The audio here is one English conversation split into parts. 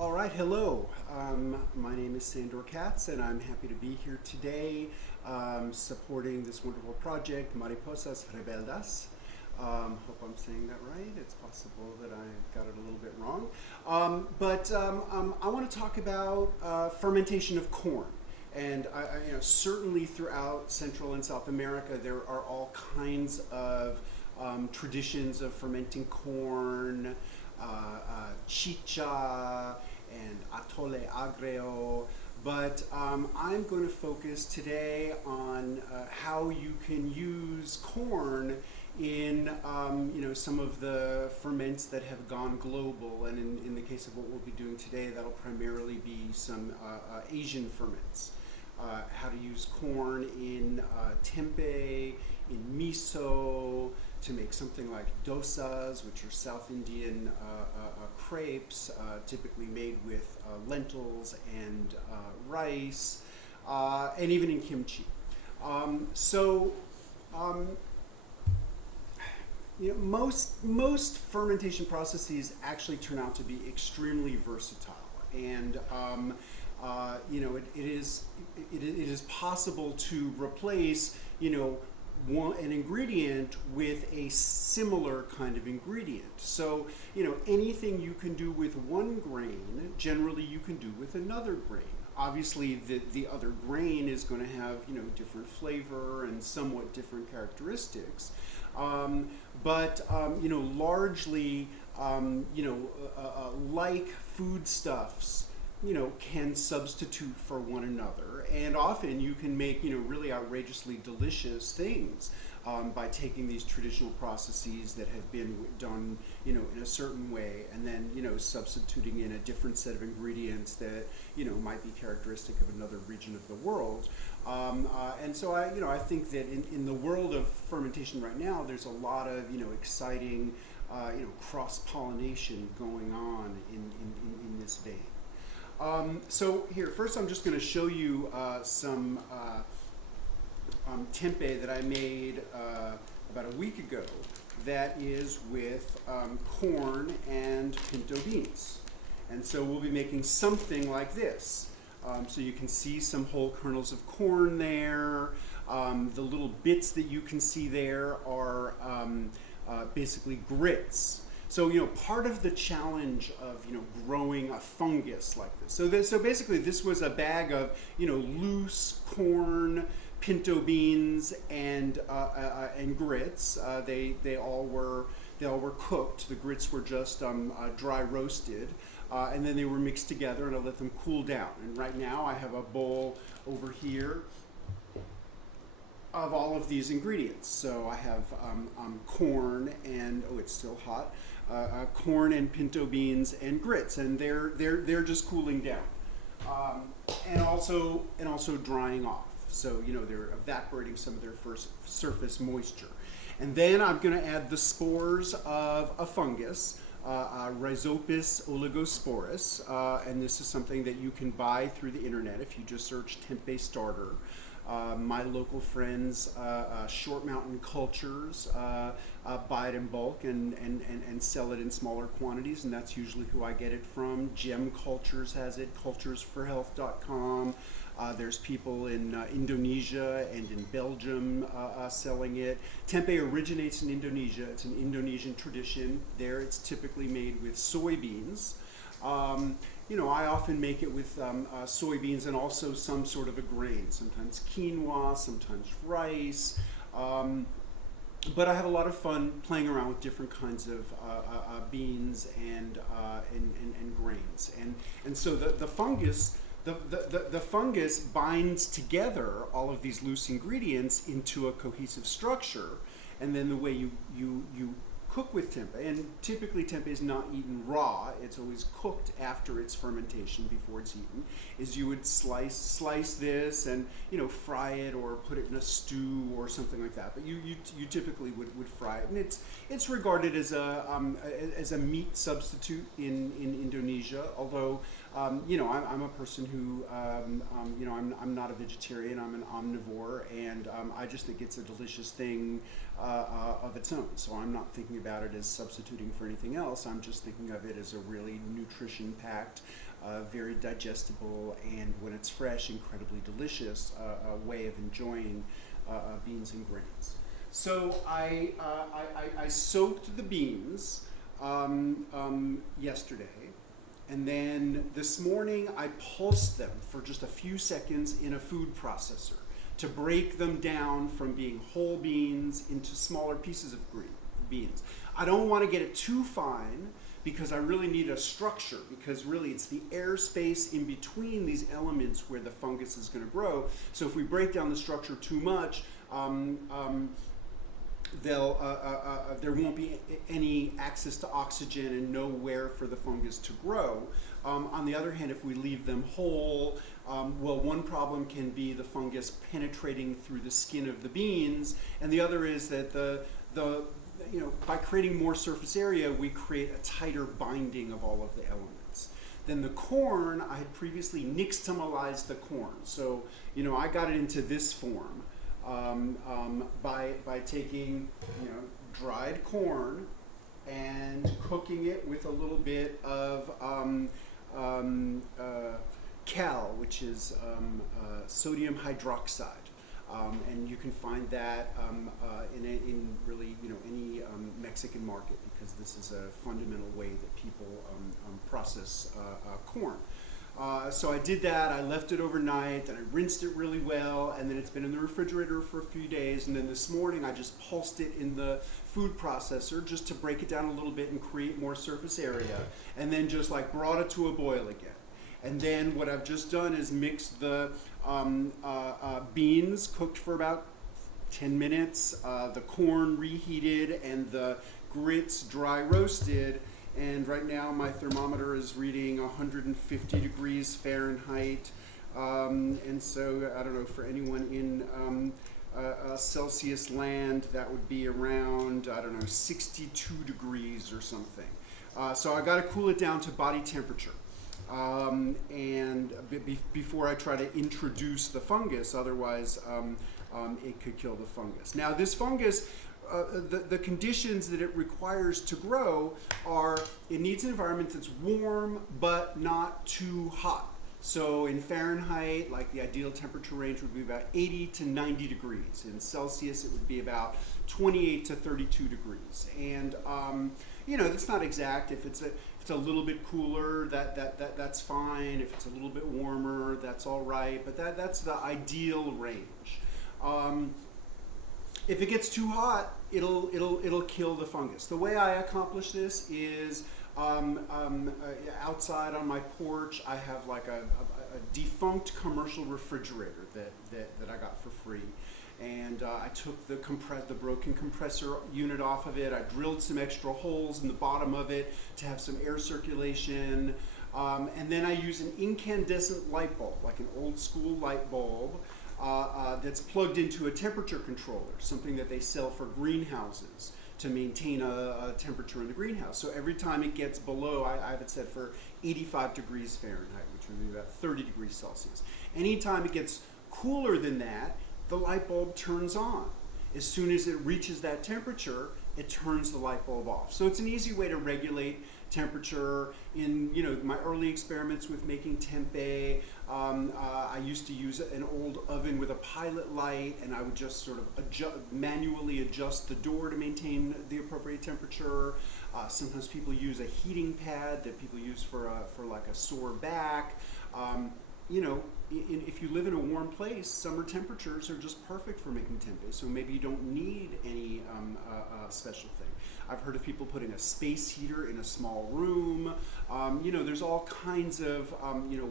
All right, hello. My name is Sandor Katz, and I'm happy to be here today supporting this wonderful project, Mariposas Rebeldes. Hope I'm saying that right. It's possible that I got it a little bit wrong. But I want to talk about fermentation of corn. And certainly throughout Central and South America, there are all kinds of traditions of fermenting corn, chicha, and atole agrio. But I'm going to focus today on how you can use corn in some of the ferments that have gone global. And in the case of what we'll be doing today, that'll primarily be some Asian ferments. How to use corn in tempeh, in miso, to make something like dosas, which are South Indian crepes, typically made with lentils and rice, and even in kimchi. Most fermentation processes actually turn out to be extremely versatile, and it is possible to replace an ingredient with a similar kind of ingredient. So anything you can do with one grain, generally you can do with another grain. Obviously, the other grain is going to have different flavor and somewhat different characteristics, but largely like foodstuffs can substitute for one another, and often you can make really outrageously delicious things by taking these traditional processes that have been done in a certain way, and then substituting in a different set of ingredients that might be characteristic of another region of the world. And so I think that in the world of fermentation right now, there's a lot of exciting cross-pollination going on in this vein. So here, first I'm just going to show you some tempeh that I made about a week ago that is with corn and pinto beans. And so we'll be making something like this. So you can see some whole kernels of corn there. The little bits that you can see there are basically grits. So part of the challenge of growing a fungus like this. So basically, this was a bag of loose corn, pinto beans, and grits. They all were cooked. The grits were just dry roasted, and then they were mixed together, and I let them cool down. And right now, I have a bowl over here of all of these ingredients. So I have corn and it's still hot. Corn and pinto beans and grits, and they're just cooling down, and also drying off. So they're evaporating some of their first surface moisture, and then I'm going to add the spores of a fungus, Rhizopus oligosporus, and this is something that you can buy through the internet if you just search Tempeh starter. My local friends, Short Mountain Cultures, buy it in bulk and sell it in smaller quantities, and that's usually who I get it from. Gem Cultures has it, culturesforhealth.com. There's people in Indonesia and in Belgium selling it. Tempeh originates in Indonesia. It's an Indonesian tradition. There it's typically made with soybeans. I often make it with soybeans and also some sort of a grain, sometimes quinoa, sometimes rice. But I have a lot of fun playing around with different kinds of beans and grains. And so the fungus, the fungus binds together all of these loose ingredients into a cohesive structure. And then the way you cook with tempeh, and typically tempeh is not eaten raw, it's always cooked after its fermentation before it's eaten, is you would slice this and fry it or put it in a stew or something like that, but you typically would fry it, and it's regarded as a meat substitute in Indonesia, although I'm a person who I'm not a vegetarian, I'm an omnivore, and I just think it's a delicious thing of its own. So I'm not thinking about it as substituting for anything else. I'm just thinking of it as a really nutrition-packed, very digestible, and when it's fresh, incredibly delicious way of enjoying beans and grains. So I soaked the beans yesterday, and then this morning I pulsed them for just a few seconds in a food processor to break them down from being whole beans into smaller pieces of beans. I don't want to get it too fine because I really need a structure, because really it's the airspace in between these elements where the fungus is going to grow. So if we break down the structure too much, there won't be any access to oxygen and nowhere for the fungus to grow. On the other hand, if we leave them whole, well, one problem can be the fungus penetrating through the skin of the beans, and the other is that by creating more surface area, we create a tighter binding of all of the elements. Then the corn, I had previously nixtamalized the corn, so I got it into this form. By taking dried corn and cooking it with a little bit of cal, which is sodium hydroxide, and you can find that in really any Mexican market, because this is a fundamental way that people process corn. So I did that, I left it overnight, and I rinsed it really well, and then it's been in the refrigerator for a few days, and then this morning I just pulsed it in the food processor just to break it down a little bit and create more surface area, and then just brought it to a boil again. And then what I've just done is mixed the beans, cooked for about 10 minutes, the corn reheated, and the grits dry roasted. And right now my thermometer is reading 150 degrees Fahrenheit. And so, I don't know, for anyone in Celsius land, that would be around, 62 degrees or something. So I got to cool it down to body temperature. And before I try to introduce the fungus, otherwise it could kill the fungus. Now this fungus, the conditions that it requires to grow are, it needs an environment that's warm but not too hot. So in Fahrenheit, the ideal temperature range would be about 80 to 90 degrees. In Celsius, it would be about 28 to 32 degrees. And that's not exact. If it's a little bit cooler, that's fine. If it's a little bit warmer, that's all right. But that's the ideal range. If it gets too hot, it'll kill the fungus. The way I accomplish this is outside on my porch, I have a defunct commercial refrigerator that I got for free. And I took the broken compressor unit off of it. I drilled some extra holes in the bottom of it to have some air circulation. And then I use an incandescent light bulb, like an old school light bulb, that's plugged into a temperature controller, something that they sell for greenhouses to maintain a temperature in the greenhouse. So every time it gets below, I have it set for 85 degrees Fahrenheit, which would be about 30 degrees Celsius. Anytime it gets cooler than that, the light bulb turns on. As soon as it reaches that temperature, it turns the light bulb off. So it's an easy way to regulate temperature. In my early experiments with making tempeh, I used to use an old oven with a pilot light, and I would just sort of manually adjust the door to maintain the appropriate temperature. Sometimes people use a heating pad that people use for a sore back. If you live in a warm place, summer temperatures are just perfect for making tempeh, so maybe you don't need any special thing. I've heard of people putting a space heater in a small room. There's all kinds of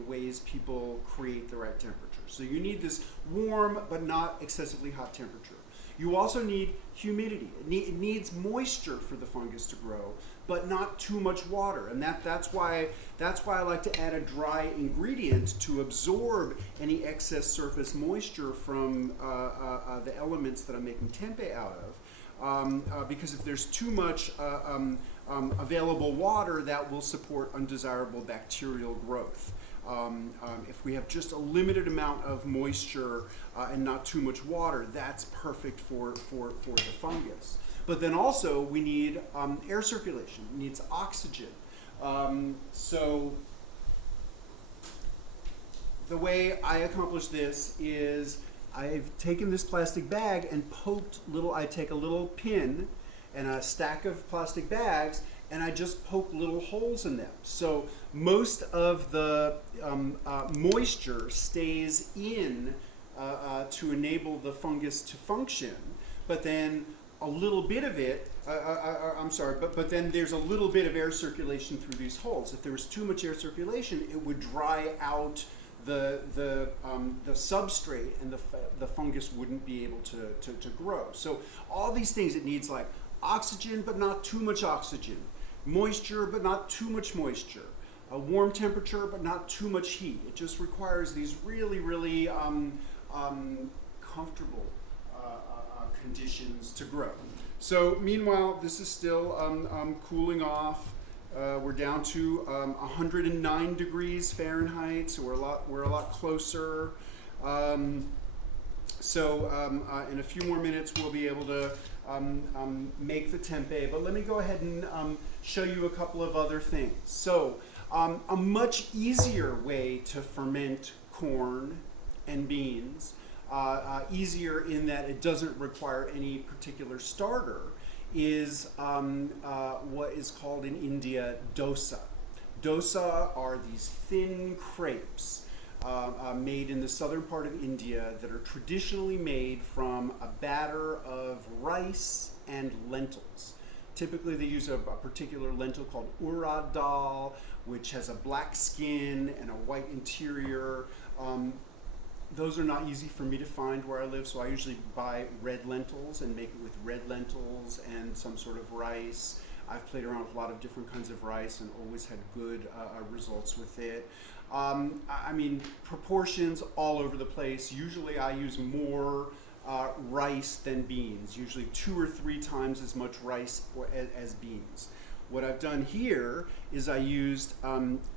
ways people create the right temperature. So you need this warm but not excessively hot temperature. You also need humidity. It needs moisture for the fungus to grow, but not too much water. And that's why I like to add a dry ingredient to absorb any excess surface moisture from the elements that I'm making tempeh out of. Because if there's too much available water that will support undesirable bacterial growth. If we have just a limited amount of moisture and not too much water, that's perfect for the fungus. But then also we need air circulation, it needs oxygen. So the way I accomplish this is I've taken this plastic bag and I take a little pin and a stack of plastic bags and I just poke little holes in them. So most of the moisture stays in to enable the fungus to function, but then a little bit of it, but then there's a little bit of air circulation through these holes. If there was too much air circulation, it would dry out the substrate and the fungus wouldn't be able to grow. So all these things, it needs like oxygen, but not too much oxygen. Moisture, but not too much moisture. A warm temperature, but not too much heat. It just requires these really, really comfortable conditions to grow. So meanwhile, this is still cooling off. We're down to 109 degrees Fahrenheit, so we're a lot closer. So in a few more minutes, we'll be able to make the tempeh. But let me go ahead and show you a couple of other things. So a much easier way to ferment corn and beans, easier in that it doesn't require any particular starter, is what is called in India dosa. Dosa are these thin crepes made in the southern part of India that are traditionally made from a batter of rice and lentils. Typically they use a particular lentil called urad dal, which has a black skin and a white interior. Those are not easy for me to find where I live, so I usually buy red lentils and make it with red lentils and some sort of rice. I've played around with a lot of different kinds of rice and always had good results with it. I mean, proportions all over the place. Usually I use more rice than beans, usually 2 or 3 times as much rice as beans. What I've done here is I used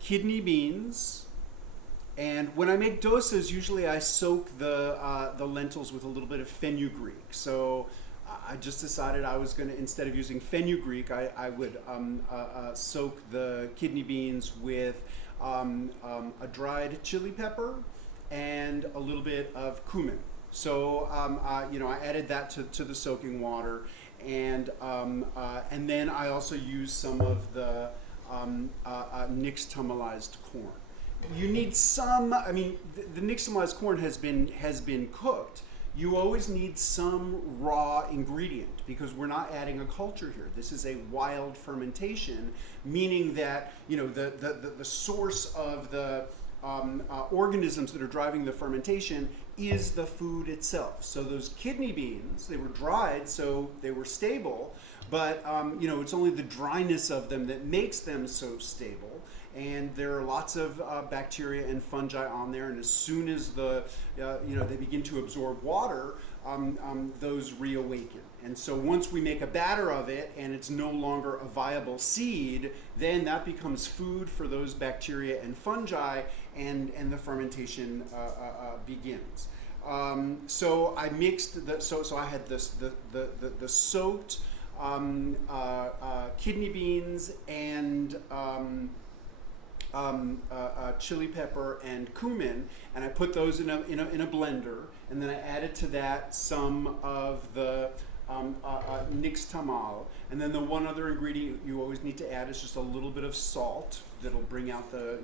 kidney beans, and when I make dosas, usually I soak the lentils with a little bit of fenugreek. So I just decided I was going to, instead of using fenugreek, I would soak the kidney beans with a dried chili pepper and a little bit of cumin. So I added that to the soaking water, and then I also used some of the nixtamalized corn. You need some. I mean, the nixtamalized corn has been cooked. You always need some raw ingredient because we're not adding a culture here. This is a wild fermentation, meaning that the source of the organisms that are driving the fermentation is the food itself. So those kidney beans, they were dried, so they were stable, but it's only the dryness of them that makes them so stable. And there are lots of bacteria and fungi on there, and as soon as they begin to absorb water, those reawaken. And so once we make a batter of it and it's no longer a viable seed, then that becomes food for those bacteria and fungi, and the fermentation begins. So I mixed so I had the soaked kidney beans and chili pepper and cumin, and I put those in a blender, and then I added to that some of the nixtamal, and then the one other ingredient you always need to add is just a little bit of salt that'll bring out the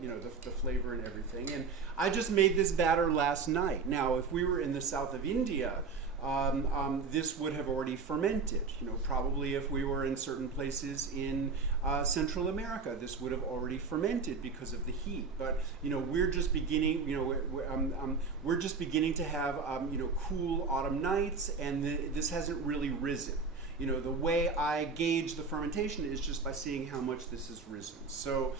flavor and everything. And I just made this batter last night. Now, if we were in the south of India, this would have already fermented. Probably if we were in certain places in Central America, this would have already fermented because of the heat. But we're just beginning. We're just beginning to have cool autumn nights, and this hasn't really risen. the way I gauge the fermentation is just by seeing how much this has risen. So,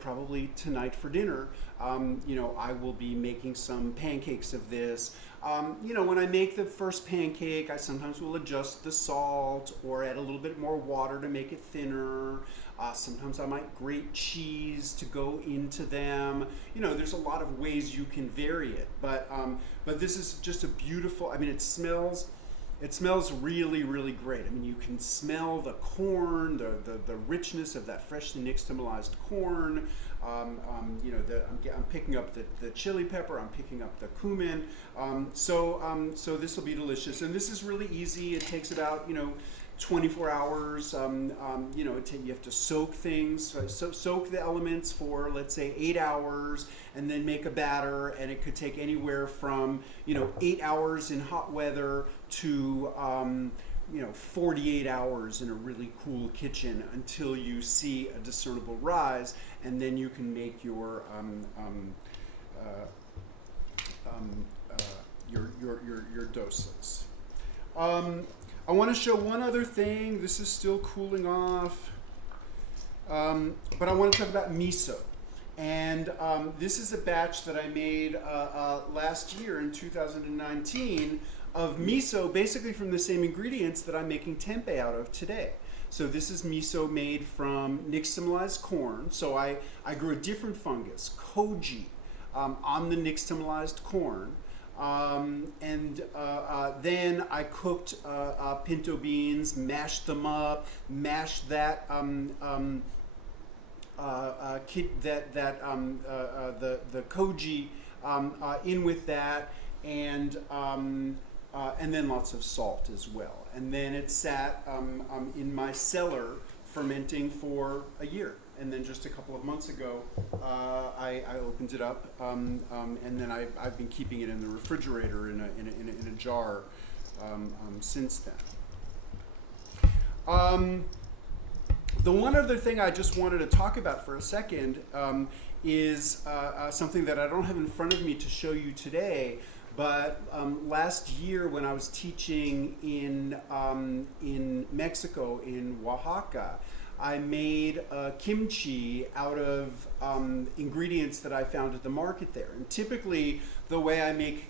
probably tonight for dinner, I will be making some pancakes of this. When I make the first pancake, I sometimes will adjust the salt or add a little bit more water to make it thinner. Sometimes I might grate cheese to go into them. There's a lot of ways you can vary it, but this is just a beautiful. It smells really, really great. You can smell the corn, the richness of that freshly nixtamalized corn. I'm picking up the chili pepper. I'm picking up the cumin. So this will be delicious, and this is really easy. It takes about 24 hours. You have to soak things, soak the elements for, let's say, 8 hours, and then make a batter. And it could take anywhere from 8 hours in hot weather to 48 hours in a really cool kitchen until you see a discernible rise, and then you can make your dosas. I want to show one other thing. This is still cooling off, but I want to talk about miso. And this is a batch that I made last year in 2019 of miso, basically from the same ingredients that I'm making tempeh out of today. So this is miso made from nixtamalized corn. So I grew a different fungus, koji, on the nixtamalized corn. Then I cooked pinto beans, mashed them up, mashed that the koji in with that, and then lots of salt as well. And then it sat in my cellar fermenting for a year. And then just a couple of months ago, I opened it up, and then I've been keeping it in the refrigerator in a jar since then. The one other thing I just wanted to talk about for a second is something that I don't have in front of me to show you today. But last year, when I was teaching in Mexico, in Oaxaca, I made kimchi out of ingredients that I found at the market there. And typically, the way I make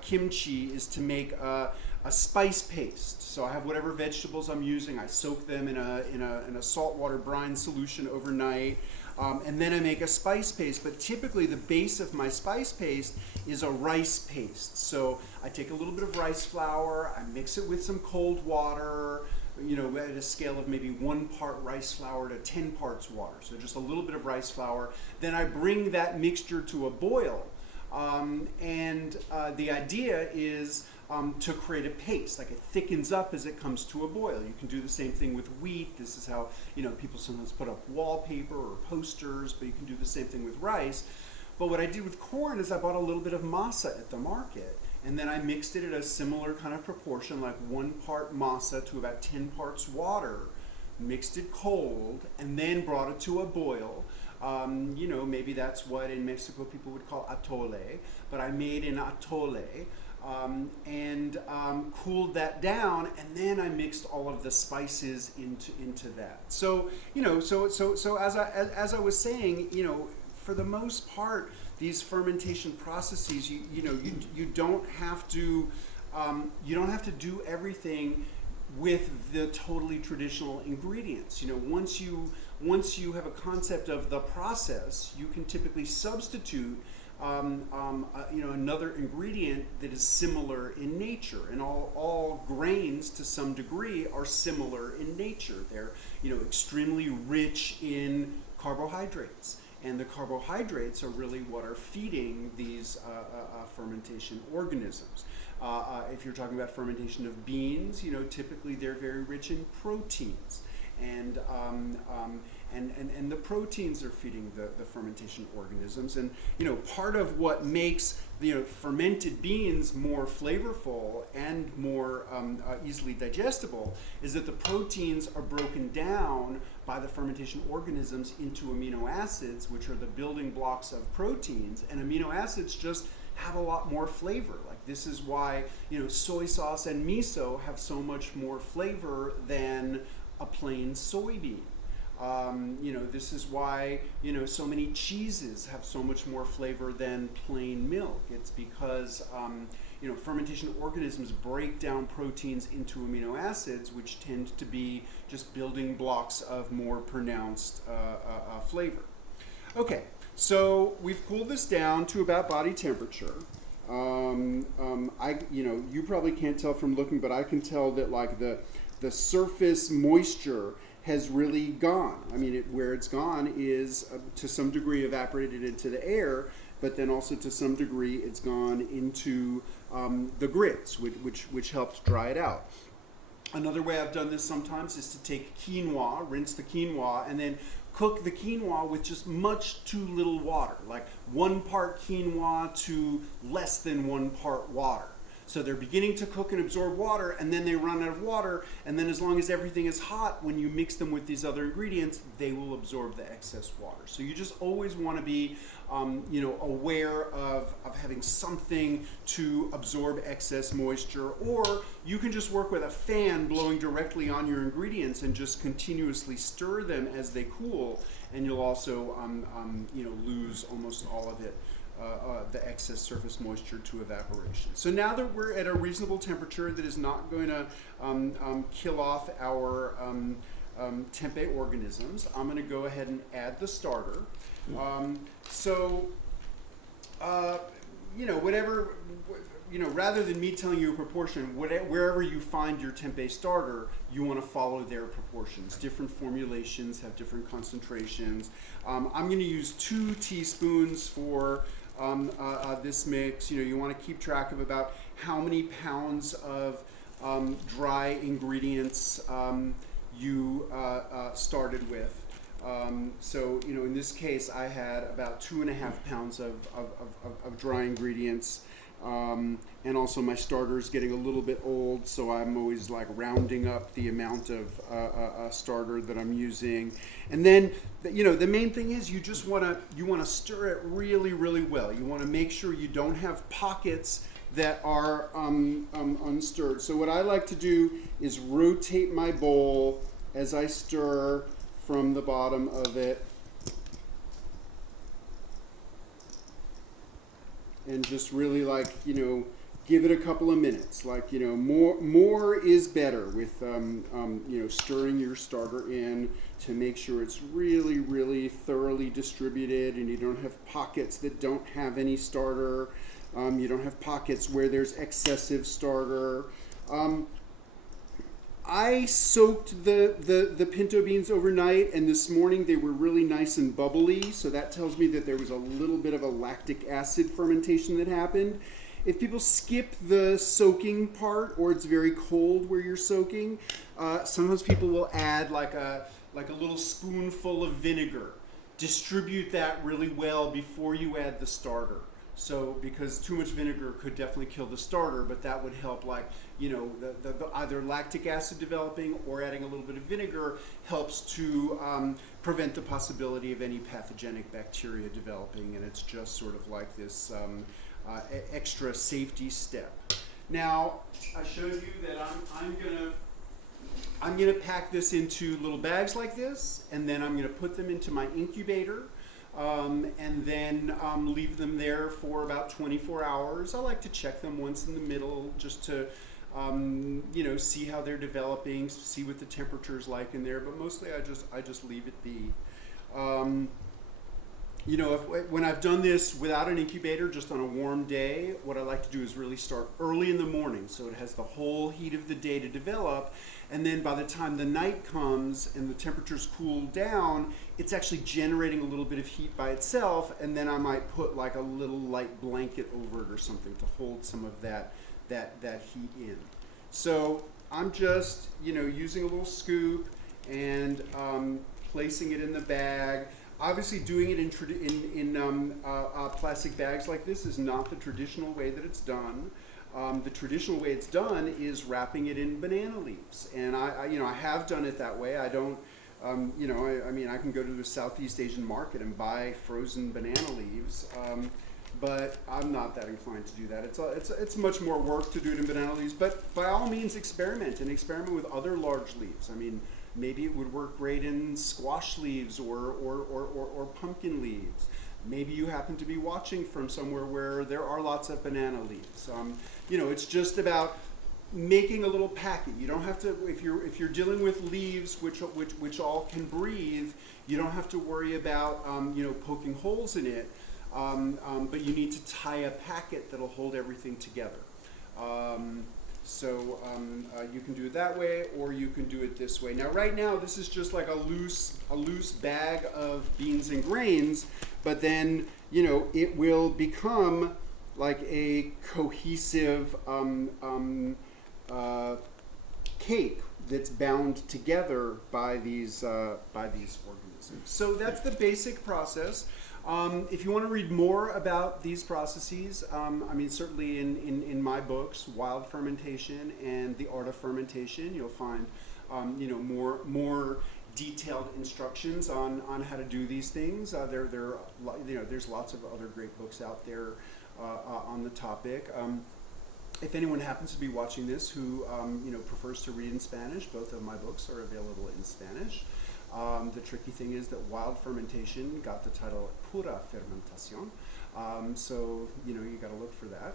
kimchi is to make a spice paste. So I have whatever vegetables I'm using. I soak them in a saltwater brine solution overnight. And then I make a spice paste, but typically the base of my spice paste is a rice paste. So I take a little bit of rice flour, I mix it with some cold water, at a scale of maybe 1 part rice flour to 10 parts water. So just a little bit of rice flour. Then I bring that mixture to a boil. The idea is to create a paste, like it thickens up as it comes to a boil. You can do the same thing with wheat. This is how people sometimes put up wallpaper or posters, but you can do the same thing with rice. But what I did with corn is I bought a little bit of masa at the market, and then I mixed it at a similar kind of proportion, like 1 part masa to about 10 parts water, mixed it cold, and then brought it to a boil. Maybe that's what in Mexico people would call atole, but I made an atole. Cooled that down, and then I mixed all of the spices into that. So as I was saying, for the most part, these fermentation processes, you don't have to do everything with the totally traditional ingredients. Once you have a concept of the process, you can typically substitute another ingredient that is similar in nature. And all grains to some degree are similar in nature. They're extremely rich in carbohydrates, and the carbohydrates are really what are feeding these fermentation organisms. If you're talking about fermentation of beans, typically they're very rich in proteins, and the proteins are feeding the fermentation organisms. And part of what makes fermented beans more flavorful and more easily digestible is that the proteins are broken down by the fermentation organisms into amino acids, which are the building blocks of proteins. And amino acids just have a lot more flavor. Like This is why, soy sauce and miso have so much more flavor than a plain soybean. This is why, so many cheeses have so much more flavor than plain milk. It's because, fermentation organisms break down proteins into amino acids, which tend to be just building blocks of more pronounced flavor. Okay, so we've cooled this down to about body temperature. You probably can't tell from looking, but I can tell that like the surface moisture has really gone. I mean, where it's gone is to some degree evaporated into the air, but then also to some degree it's gone into the grits, which helps dry it out. Another way I've done this sometimes is to take quinoa, rinse the quinoa, and then cook the quinoa with just much too little water, like 1 part quinoa to less than 1 part water. So they're beginning to cook and absorb water, and then they run out of water, and then as long as everything is hot, when you mix them with these other ingredients, they will absorb the excess water. So you just always want to be aware of having something to absorb excess moisture, or you can just work with a fan blowing directly on your ingredients and just continuously stir them as they cool, and you'll also lose almost all of it. The excess surface moisture to evaporation. So now that we're at a reasonable temperature that is not going to kill off our tempeh organisms, I'm going to go ahead and add the starter. Rather than me telling you a proportion, wherever you find your tempeh starter, you want to follow their proportions. Different formulations have different concentrations. I'm going to use 2 teaspoons for this mix. You want to keep track of about how many pounds of dry ingredients you started with. In this case, I had about 2.5 pounds of dry ingredients. And also my starter is getting a little bit old, so I'm always like rounding up the amount of starter that I'm using. And then, the main thing is you want to stir it really, really well. You want to make sure you don't have pockets that are unstirred. So what I like to do is rotate my bowl as I stir from the bottom of it. And just really give it a couple of minutes. More is better with stirring your starter in to make sure it's really, really thoroughly distributed, and you don't have pockets that don't have any starter. You don't have pockets where there's excessive starter. I soaked the pinto beans overnight, and this morning they were really nice and bubbly, so that tells me that there was a little bit of a lactic acid fermentation that happened. If people skip the soaking part, or it's very cold where you're soaking, sometimes people will add like a little spoonful of vinegar. Distribute that really well before you add the starter. So, because too much vinegar could definitely kill the starter, but that would help the either lactic acid developing, or adding a little bit of vinegar helps to prevent the possibility of any pathogenic bacteria developing, and it's just sort of like this extra safety step. Now, I showed you that I'm gonna pack this into little bags like this, and then I'm gonna put them into my incubator. And then leave them there for about 24 hours. I like to check them once in the middle just to, see how they're developing, see what the temperature's like in there. But mostly I just leave it be. When I've done this without an incubator, just on a warm day, what I like to do is really start early in the morning, so it has the whole heat of the day to develop. And then by the time the night comes and the temperatures cool down, it's actually generating a little bit of heat by itself, and then I might put like a little light blanket over it or something to hold some of that heat in. So I'm just using a little scoop and placing it in the bag. Obviously, doing it in plastic bags like this is not the traditional way that it's done. The traditional way it's done is wrapping it in banana leaves, and I have done it that way. I don't, I can go to the Southeast Asian market and buy frozen banana leaves. but I'm not that inclined to do that. It's much more work to do it in banana leaves, but by all means experiment and experiment with other large leaves. I mean, maybe it would work great in squash leaves or pumpkin leaves. Maybe you happen to be watching from somewhere where there are lots of banana leaves. You know, it's just about making a little packet. You don't have to, if you're dealing with leaves which all can breathe, you don't have to worry about you know, poking holes in it. But you need to tie a packet that'll hold everything together. You can do it that way, or you can do it this way. Now, right now, this is just like a loose bag of beans and grains, but then, you know, it will become like a cohesive cake that's bound together by these organisms. So that's the basic process. If you want to read more about these processes, I mean, certainly in my books, Wild Fermentation and The Art of Fermentation, you'll find, you know, more detailed instructions on how to do these things. You know, there's lots of other great books out there on the topic. If anyone happens to be watching this who you know, prefers to read in Spanish, both of my books are available in Spanish. The tricky thing is that Wild Fermentation got the title Pura Fermentación, so you know, you got to look for that.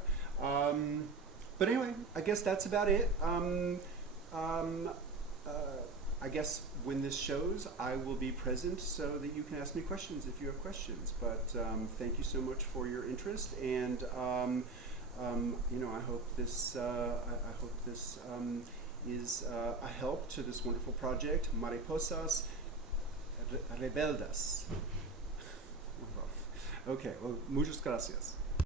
But anyway, I guess that's about it. I guess when this shows, I will be present so that you can ask me questions if you have questions. But thank you so much for your interest, and you know, I hope this is a help to this wonderful project, Mariposas Rebeldes. Okay, well, muchas gracias.